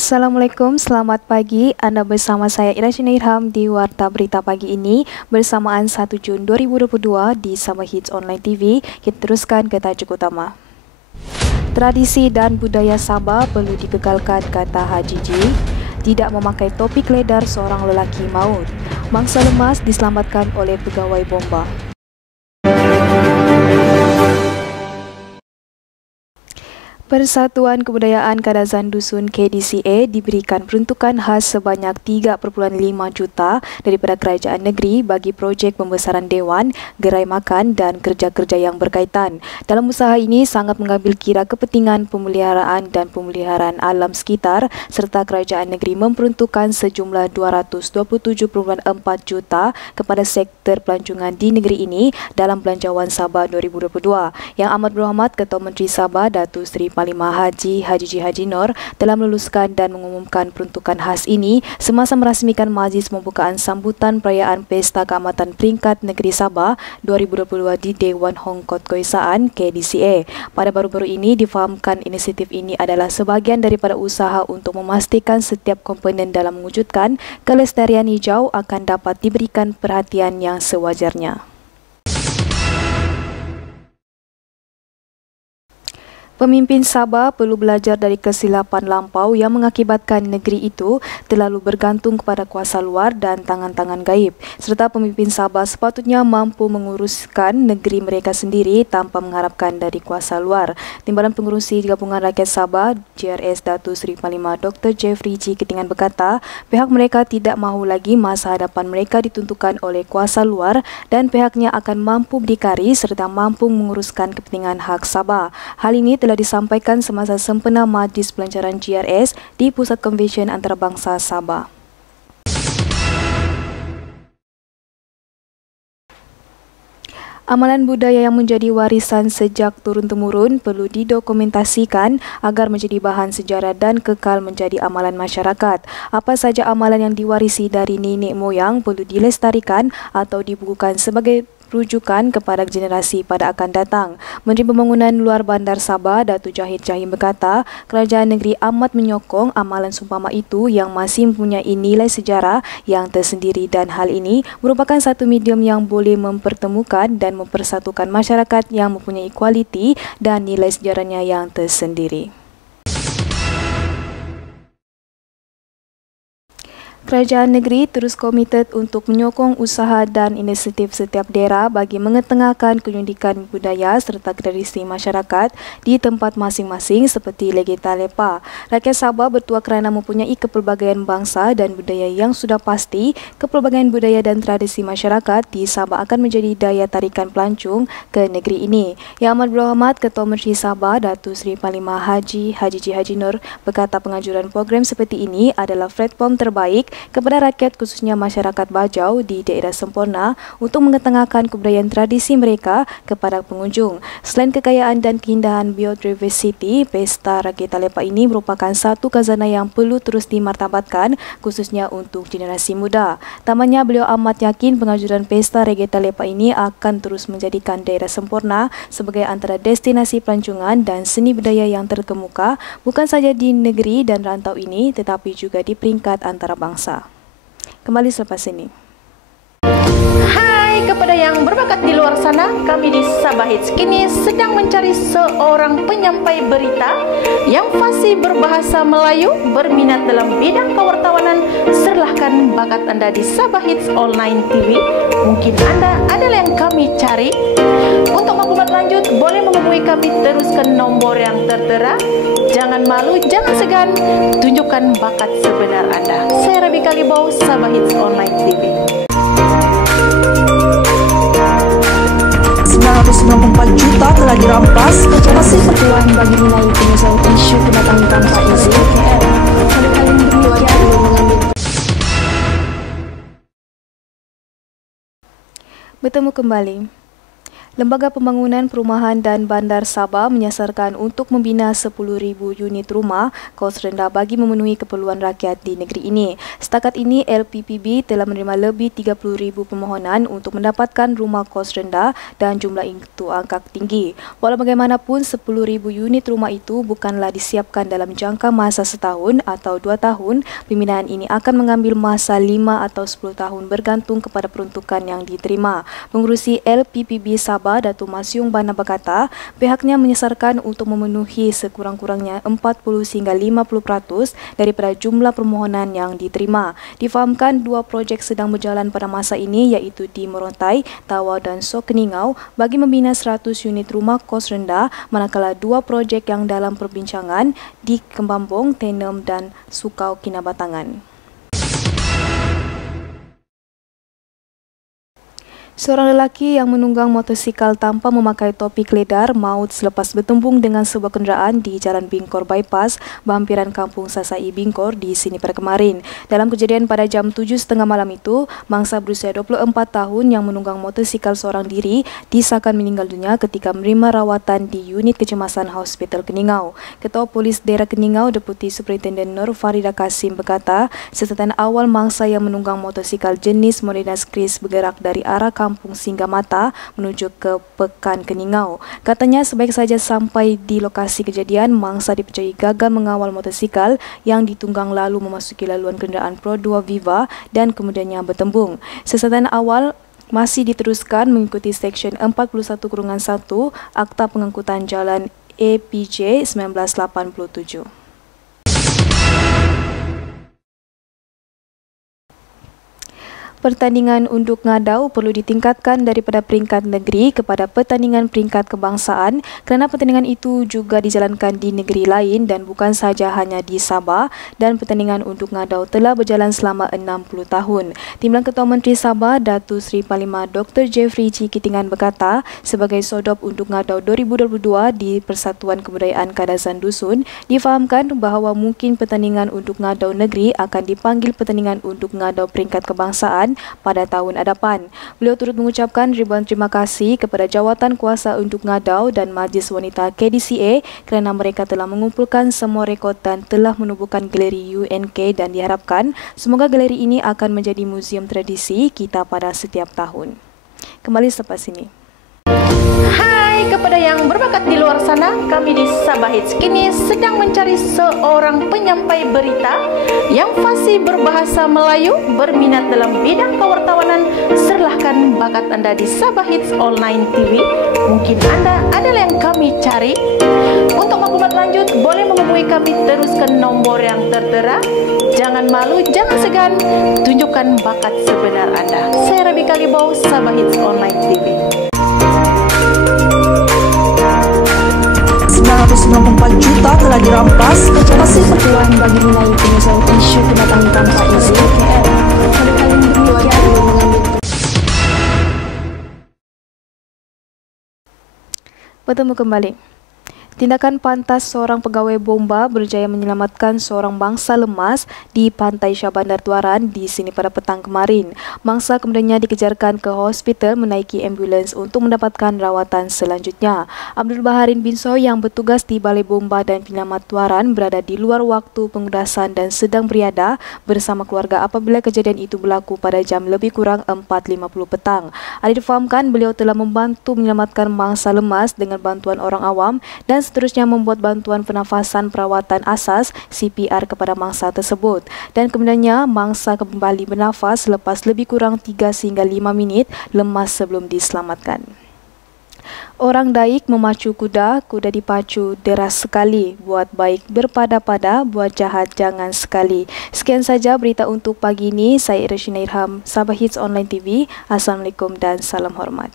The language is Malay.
Assalamualaikum, selamat pagi. Anda bersama saya Ira Shina Irham di Warta Berita Pagi ini bersamaan 1 Jun 2022 di Sabah Hits Online TV. Kita teruskan ke tajuk utama. Tradisi dan budaya Sabah perlu dikekalkan, kata Haji G. Tidak memakai topik ledar seorang lelaki maut. Mangsa lemas diselamatkan oleh pegawai bomba. Persatuan Kebudayaan Kadazan Dusun KDCA diberikan peruntukan khas sebanyak 3.5 juta daripada kerajaan negeri bagi projek pembesaran dewan, gerai makan dan kerja-kerja yang berkaitan. Dalam usaha ini sangat mengambil kira kepentingan pemeliharaan dan pemeliharaan alam sekitar serta kerajaan negeri memperuntukkan sejumlah 227.4 juta kepada sektor pelancongan di negeri ini dalam Belanjawan Sabah 2022. Yang amat berhormat Ketua Menteri Sabah Datuk Seri Panglima Haji G. Haji Nur telah meluluskan dan mengumumkan peruntukan khas ini semasa merasmikan majlis pembukaan sambutan perayaan Pesta Keamatan Peringkat Negeri Sabah 2022 di Dewan Hongkot Keesaan KDCA. Pada baru-baru ini difahamkan inisiatif ini adalah sebahagian daripada usaha untuk memastikan setiap komponen dalam mewujudkan kelestarian hijau akan dapat diberikan perhatian yang sewajarnya. Pemimpin Sabah perlu belajar dari kesilapan lampau yang mengakibatkan negeri itu terlalu bergantung kepada kuasa luar dan tangan-tangan gaib. Serta pemimpin Sabah sepatutnya mampu menguruskan negeri mereka sendiri tanpa mengharapkan dari kuasa luar. Timbalan Pengerusi Gabungan Rakyat Sabah, GRS Datuk Seri Panglima Dr. Jeffrey G. Ketingan berkata, pihak mereka tidak mahu lagi masa hadapan mereka ditentukan oleh kuasa luar dan pihaknya akan mampu berdikari serta mampu menguruskan kepentingan hak Sabah. Hal ini telah disampaikan semasa sempena Majlis Pelancaran GRS di Pusat Konvensyen Antarabangsa Sabah. Amalan budaya yang menjadi warisan sejak turun-temurun perlu didokumentasikan agar menjadi bahan sejarah dan kekal menjadi amalan masyarakat. Apa saja amalan yang diwarisi dari nenek moyang perlu dilestarikan atau dibukukan sebagai rujukan kepada generasi pada akan datang. Menteri Pembangunan Luar Bandar Sabah, Datuk Jahid Jahim berkata, kerajaan negeri amat menyokong amalan seumpama itu yang masih mempunyai nilai sejarah yang tersendiri dan hal ini merupakan satu medium yang boleh mempertemukan dan mempersatukan masyarakat yang mempunyai kualiti dan nilai sejarahnya yang tersendiri. Kerajaan negeri terus komited untuk menyokong usaha dan inisiatif setiap daerah bagi mengetengahkan keunikan budaya serta tradisi masyarakat di tempat masing-masing seperti Legeta Lepa. Rakyat Sabah bertua kerana mempunyai kepelbagaian bangsa dan budaya yang sudah pasti, kepelbagaian budaya dan tradisi masyarakat di Sabah akan menjadi daya tarikan pelancong ke negeri ini. Yang amat berhormat Ketua Menteri Sabah Datuk Seri Panglima Haji G. Haji Nur berkata penganjuran program seperti ini adalah platform terbaik kepada rakyat khususnya masyarakat Bajau di daerah Semporna untuk mengetengahkan kebudayaan tradisi mereka kepada pengunjung. Selain kekayaan dan keindahan biodiversity, Pesta Reggae Lepa ini merupakan satu khazanah yang perlu terus dimartabatkan khususnya untuk generasi muda. Tamannya beliau amat yakin penganjuran Pesta Reggae Lepa ini akan terus menjadikan daerah Semporna sebagai antara destinasi pelancongan dan seni budaya yang terkemuka bukan saja di negeri dan rantau ini tetapi juga di peringkat antarabangsa. Kembali selepas ini. Hai kepada yang berbakat di luar sana, kami di Sabah Hits kini sedang mencari seorang penyampai berita yang fasih berbahasa Melayu, berminat dalam bidang kewartawanan. Serahkan bakat anda di Sabah Hits Online TV. Mungkin anda adalah yang kami cari. Untuk maklumat lanjut, boleh menghubungi kami terus ke nombor yang tertera. Jangan malu, jangan segan, tunjukkan bakat sebenar anda. Saya Rabi Kalibau, Sabah Hits Online TV. 994 juta telah dirampas, masih peluang bagi nilai penyelesaian isu kedatangan tanpa izin. Kali-kali demikian mengambil. Bertemu kembali. Lembaga Pembangunan Perumahan dan Bandar Sabah menyasarkan untuk membina 10,000 unit rumah kos rendah bagi memenuhi keperluan rakyat di negeri ini. Setakat ini, LPPB telah menerima lebih 30,000 permohonan untuk mendapatkan rumah kos rendah dan jumlah itu angka tinggi. Walau bagaimanapun, 10,000 unit rumah itu bukanlah disiapkan dalam jangka masa setahun atau 2 tahun. Pembinaan ini akan mengambil masa 5 atau 10 tahun bergantung kepada peruntukan yang diterima. Pengurusi LPPB Sabah Datuk Masyung Bana berkata, pihaknya menyasarkan untuk memenuhi sekurang-kurangnya 40 hingga 50% daripada jumlah permohonan yang diterima. Difahamkan 2 projek sedang berjalan pada masa ini iaitu di Merontai, Tawau dan Sok Keningau bagi membina 100 unit rumah kos rendah, manakala 2 projek yang dalam perbincangan di Kembambong, Tenem dan Sukau Kinabatangan. Seorang lelaki yang menunggang motosikal tanpa memakai topi keledar maut selepas bertumbung dengan sebuah kenderaan di Jalan Bingkor Bypass, berhampiran Kampung Sasai Bingkor di sini pada kemarin. Dalam kejadian pada jam 7.30 malam itu, mangsa berusia 24 tahun yang menunggang motosikal seorang diri disahkan meninggal dunia ketika menerima rawatan di unit kecemasan Hospital Keningau. Ketua Polis Daerah Keningau, Deputi Superintenden Nur Farida Kasim berkata, sesataan awal mangsa yang menunggang motosikal jenis Morinas Kris bergerak dari arah Kampung Singgamata menuju ke Pekan Keningau. Katanya sebaik saja sampai di lokasi kejadian, mangsa dipercayai gagal mengawal motosikal yang ditunggang lalu memasuki laluan kenderaan Pro 2 Viva dan kemudiannya bertembung. Sesataan awal masih diteruskan mengikuti Seksyen 41-1 Akta Pengangkutan Jalan APJ 1987. Pertandingan unduk ngadau perlu ditingkatkan daripada peringkat negeri kepada pertandingan peringkat kebangsaan kerana pertandingan itu juga dijalankan di negeri lain dan bukan sahaja hanya di Sabah, dan pertandingan unduk ngadau telah berjalan selama 60 tahun. Timbalan Ketua Menteri Sabah, Datu Seri Parlimen Dr. Jeffrey G. Kitingan berkata, sebagai sodop unduk ngadau 2022 di Persatuan Kebudayaan Kadazan Dusun, difahamkan bahawa mungkin pertandingan unduk ngadau negeri akan dipanggil pertandingan unduk ngadau peringkat kebangsaan pada tahun hadapan. Beliau turut mengucapkan ribuan terima kasih kepada Jawatan Kuasa Unduk Ngadau dan Majlis Wanita KDCA kerana mereka telah mengumpulkan semua rekod dan telah menubuhkan galeri UNK, dan diharapkan semoga galeri ini akan menjadi muzium tradisi kita pada setiap tahun. Kembali selepas ini. Hai kepada yang berbakat di luar sana, kami di Sabah Hits kini sedang mencari seorang penyampai berita yang fasih berbahasa Melayu, berminat dalam bidang kewartawanan. Serahkan bakat anda di Sabah Hits Online TV. Mungkin anda adalah yang kami cari. Untuk maklumat lanjut, boleh menghubungi kami terus ke nombor yang tertera. Jangan malu, jangan segan, tunjukkan bakat sebenar anda. Saya Rabi Kalibau, Sabah Hits Online TV. 994 juta telah dirampas, masih perkeluaran bagi menaiki penyelesaian isu kedatangan tanpa izin KL. Pada kali ini demikian mengambil. Bertemu kembali. Tindakan pantas seorang pegawai bomba berjaya menyelamatkan seorang mangsa lemas di Pantai Shah Bandar Tuaran di sini pada petang kemarin. Mangsa kemudiannya dikejarkan ke hospital menaiki ambulans untuk mendapatkan rawatan selanjutnya. Abdul Baharin bin Soh yang bertugas di Balai Bomba dan Penyelamat Tuaran berada di luar waktu pengudasan dan sedang beriadah bersama keluarga apabila kejadian itu berlaku pada jam lebih kurang 4.50 petang. Ada difahamkan beliau telah membantu menyelamatkan mangsa lemas dengan bantuan orang awam dan seterusnya membuat bantuan pernafasan perawatan asas CPR kepada mangsa tersebut, dan kemudiannya mangsa kembali bernafas selepas lebih kurang 3 hingga 5 minit lemas sebelum diselamatkan. Orang daik memacu kuda, kuda dipacu deras sekali. Buat baik berpada-pada, buat jahat jangan sekali. Sekian saja berita untuk pagi ini. Saya Irshina Irham, Sabah Hits Online TV. Assalamualaikum dan salam hormat.